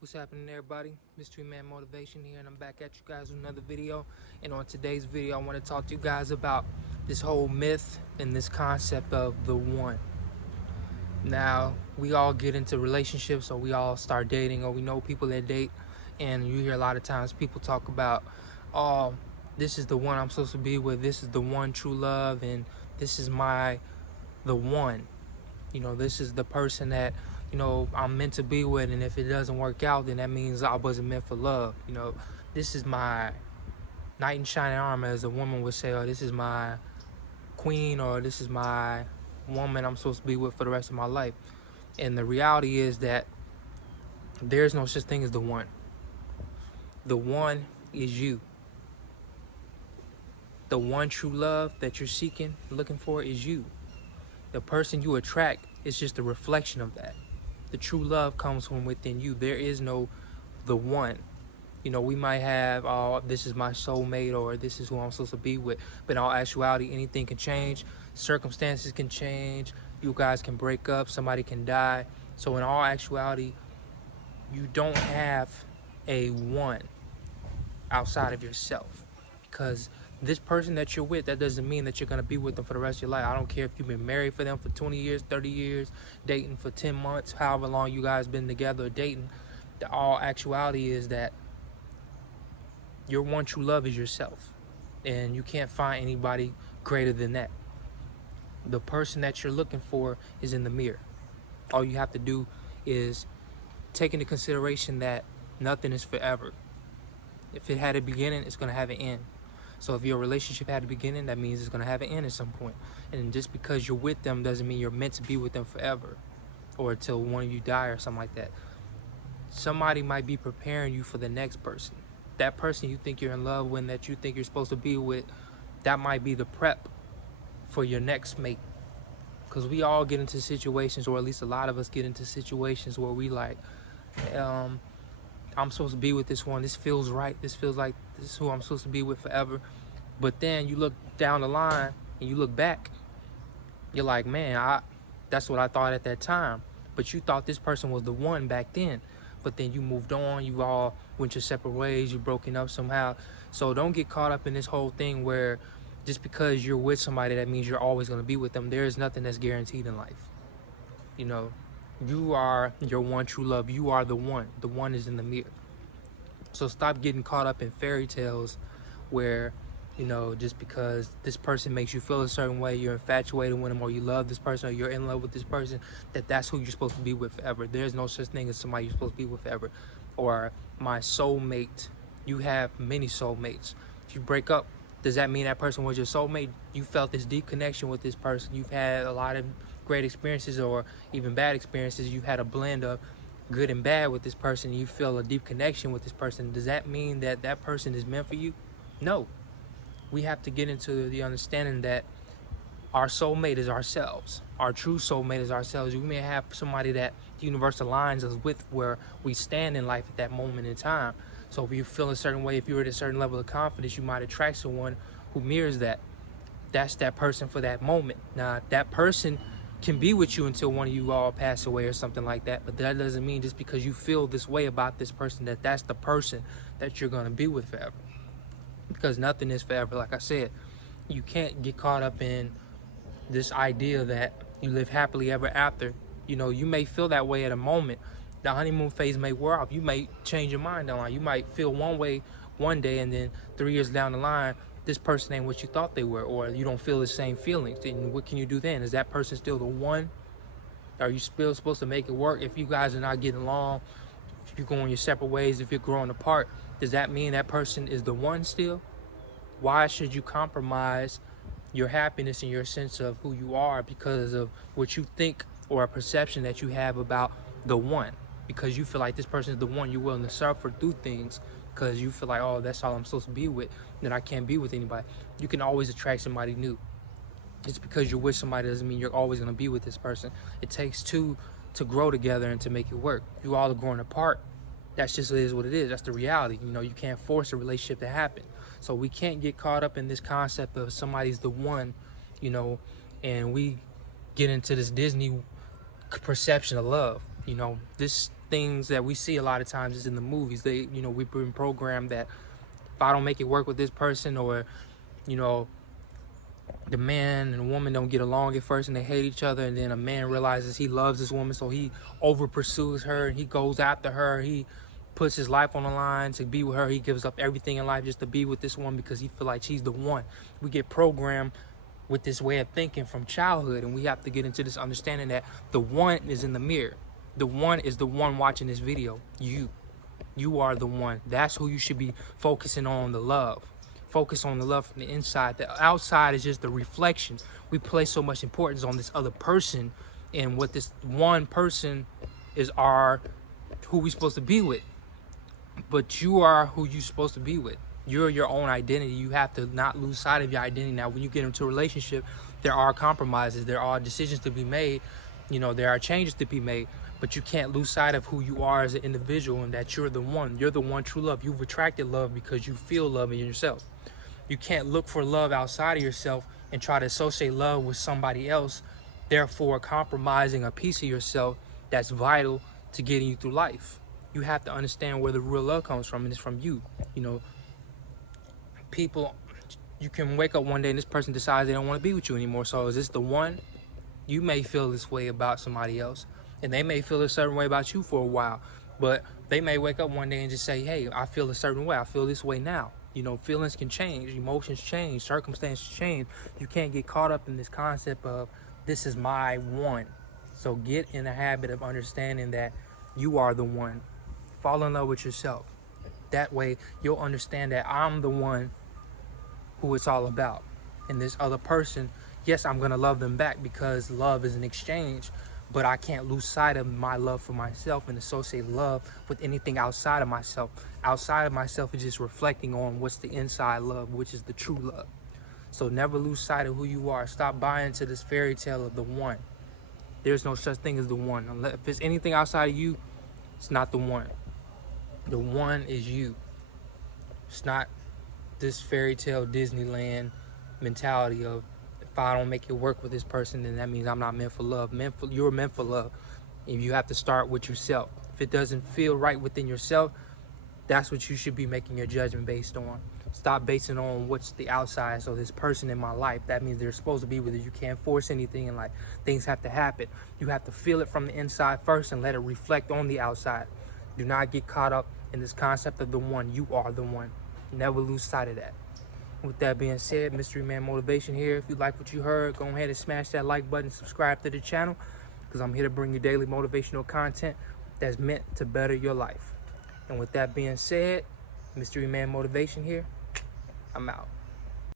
What's happening, everybody? Mystery Man Motivation here, and I'm back at you guys with another video. And on today's video, I want to talk to you guys about this whole myth and this concept of the one. Now, we all get into relationships, or we all start dating, or we know people that date, and you hear a lot of times people talk about, oh, this is the one I'm supposed to be with, this is the one true love, and this is the one. This is the person that, I'm meant to be with, and if it doesn't work out, then that means I wasn't meant for love. This is my knight in shining armor, as a woman would say, or this is my queen, or this is my woman I'm supposed to be with for the rest of my life. And the reality is that there's no such thing as the one. The one is you. The one true love that you're seeking, looking for, is you. The person you attract is just a reflection of that. The true love comes from within you. There is no the one. We might have, oh, this is my soulmate, or this is who I'm supposed to be with. But in all actuality, anything can change. Circumstances can change. You guys can break up. Somebody can die. So in all actuality, you don't have a one outside of yourself. Because this person that you're with, that doesn't mean that you're going to be with them for the rest of your life. I don't care if you've been married for them for 20 years, 30 years, dating for 10 months, however long you guys been together or dating. The all actuality is that your one true love is yourself. And you can't find anybody greater than that. The person that you're looking for is in the mirror. All you have to do is take into consideration that nothing is forever. If it had a beginning, it's going to have an end. So if your relationship had a beginning, that means it's going to have an end at some point. And just because you're with them doesn't mean you're meant to be with them forever, or until one of you die or something like that. Somebody might be preparing you for the next person. That person you think you're in love with, that you think you're supposed to be with, that might be the prep for your next mate. Because we all get into situations, or at least a lot of us get into situations where we like, I'm supposed to be with this one. This feels right. This feels like this is who I'm supposed to be with forever. But then you look down the line and you look back. You're like, man, that's what I thought at that time. But you thought this person was the one back then. But then you moved on. You all went your separate ways. You broken up somehow. So don't get caught up in this whole thing where just because you're with somebody, that means you're always going to be with them. There is nothing that's guaranteed in life. You are your one true love. You are the one. The one is in the mirror. So stop getting caught up in fairy tales where, just because this person makes you feel a certain way, you're infatuated with them, or you love this person, or you're in love with this person, that's who you're supposed to be with forever. There's no such thing as somebody you're supposed to be with forever. Or my soulmate. You have many soulmates. If you break up, does that mean that person was your soulmate? You felt this deep connection with this person. You've had a lot of great experiences, or even bad experiences. You've had a blend of good and bad with this person. You feel a deep connection with this person. Does that mean that that person is meant for you? No. We have to get into the understanding that our soulmate is ourselves. Our true soulmate is ourselves. We may have somebody that the universe aligns us with, where we stand in life at that moment in time. So if you feel a certain way, if you're at a certain level of confidence, you might attract someone who mirrors that. That's that person for that moment. Now, that person can be with you until one of you all pass away or something like that. But that doesn't mean just because you feel this way about this person, that's the person that you're going to be with forever. Because nothing is forever. Like I said, you can't get caught up in this idea that you live happily ever after. You may feel that way at a moment. The honeymoon phase may wear off. You may change your mind down the line. You might feel one way one day, and then 3 years down the line, this person ain't what you thought they were, or you don't feel the same feelings. And what can you do then? Is that person still the one? Are you still supposed to make it work? If you guys are not getting along, if you're going your separate ways, if you're growing apart, does that mean that person is the one still? Why should you compromise your happiness and your sense of who you are because of what you think, or a perception that you have about the one? Because you feel like this person is the one, you're willing to suffer through things because you feel like, oh, that's all I'm supposed to be with, then I can't be with anybody. You can always attract somebody new. Just because you're with somebody doesn't mean you're always going to be with this person. It takes two to grow together and to make it work. You all are growing apart. That's just, it is what it is. That's the reality. You can't force a relationship to happen. So we can't get caught up in this concept of somebody's the one, and we get into this Disney perception of love. You know, this things that we see a lot of times is in the movies. We've been programmed that if I don't make it work with this person, or, you know, the man and the woman don't get along at first and they hate each other, and then a man realizes he loves this woman, so he over pursues her and he goes after her. He puts his life on the line to be with her. He gives up everything in life just to be with this woman because he feel like she's the one. We get programmed with this way of thinking from childhood, and we have to get into this understanding that the one is in the mirror. The one is the one watching this video. You are the one. That's who you should be focusing on, the love. Focus on the love from the inside. The outside is just the reflection. We place so much importance on this other person, and what this one person is who we supposed to be with. But you are who you're supposed to be with. You're your own identity. You have to not lose sight of your identity. Now, when you get into a relationship, there are compromises. There are decisions to be made. You know, there are changes to be made. But you can't lose sight of who you are as an individual, and that you're the one. You're the one true love. You've attracted love because you feel love in yourself. You can't look for love outside of yourself and try to associate love with somebody else, therefore compromising a piece of yourself that's vital to getting you through life. You have to understand where the real love comes from, and it's from you. You know, people, you can wake up one day and this person decides they don't want to be with you anymore. So is this the one? You may feel this way about somebody else, and they may feel a certain way about you for a while, but they may wake up one day and just say, hey, I feel a certain way. I feel this way now. You know, feelings can change, emotions change, circumstances change. You can't get caught up in this concept of this is my one. So get in the habit of understanding that you are the one. Fall in love with yourself. That way you'll understand that I'm the one who it's all about. And this other person, yes, I'm going to love them back because love is an exchange, but I can't lose sight of my love for myself and associate love with anything outside of myself. Outside of myself is just reflecting on what's the inside love, which is the true love. So never lose sight of who you are. Stop buying into this fairy tale of the one. There's no such thing as the one. Unless, if it's anything outside of you, it's not the one. The one is you. It's not this fairy tale Disneyland mentality of, if I don't make it work with this person, then that means I'm not meant for love. You're meant for love. And you have to start with yourself. If it doesn't feel right within yourself, that's what you should be making your judgment based on. Stop basing on what's the outside. So this person in my life, that means they're supposed to be with you. You can't force anything in life. Things have to happen. You have to feel it from the inside first and let it reflect on the outside. Do not get caught up in this concept of the one. You are the one. Never lose sight of that. With that being said, Mystery Man Motivation here. If you like what you heard, go ahead and smash that like button, subscribe to the channel, because I'm here to bring you daily motivational content that's meant to better your life. And with that being said, Mystery Man Motivation here. I'm out.